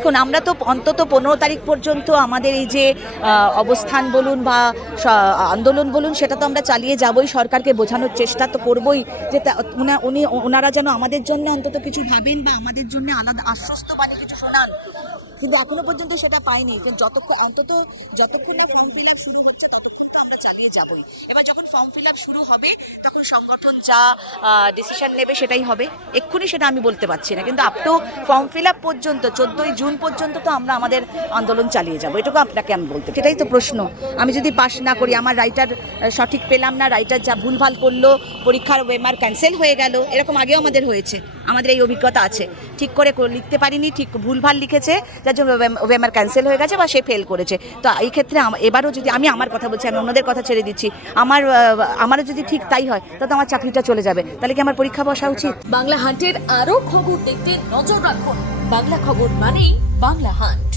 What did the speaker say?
দেখুন, আমরা তো অন্তত 15 তারিখ পর্যন্ত আমাদের এই যে অবস্থান বলুন বা আন্দোলন বলুন, সেটা তো আমরা চালিয়ে যাবই। সরকারকে বোঝানোর চেষ্টা তো করবই যে ওনারা যেন আমাদের জন্য অন্তত কিছু ভাবেন বা আমাদের জন্য আলাদা আশ্বস্ত বাণী কিছু শোনান। কিন্তু এখনো পর্যন্ত সেটা পাইনি। যতক্ষণ না ফর্ম ফিল আপ শুরু হচ্ছে ততক্ষণ তো আমরা চালিয়ে যাবই। এবার যখন ফর্ম ফিল আপ শুরু হবে তখন সংগঠন যা ডিসিশন নেবে সেটাই হবে। এক্ষুনি সেটা আমি বলতে পারছি না, কিন্তু up to form fill up পর্যন্ত 14ই জুন পর্যন্ত তো আমরা আমাদের আন্দোলন চালিয়ে যাবো। এটুকু আপনাকে আমি বলতে, সেটাই তো প্রশ্ন। আমি যদি পাস না করি, আমার রাইটার সঠিক পেলাম না, রাইটার যা ভুলভাল করলো, পরীক্ষার ওয়েমার ক্যান্সেল হয়ে গেল, এরকম আগেও আমাদের হয়েছে, আমাদের এই অভিজ্ঞতা আছে। ঠিক করে লিখতে পারিনি, ঠিক ভুলভাল লিখেছে, যার জন্য ওয়েমার ক্যান্সেল হয়ে গেছে বা সে ফেল করেছে। তো এই ক্ষেত্রে এবারও যদি আমি আমার কথা বলছি, আমি অন্যদের কথা ছেড়ে দিচ্ছি, আমারও যদি ঠিক তাই হয় তাহলে আমার চাকরিটা চলে যাবে। তাহলে কি আমার পরীক্ষা বসা উচিত? বাংলা হান্টের আরো খবর দেখতে নজর রাখুন। বাংলা খবর মানেই বাংলা হান্ট।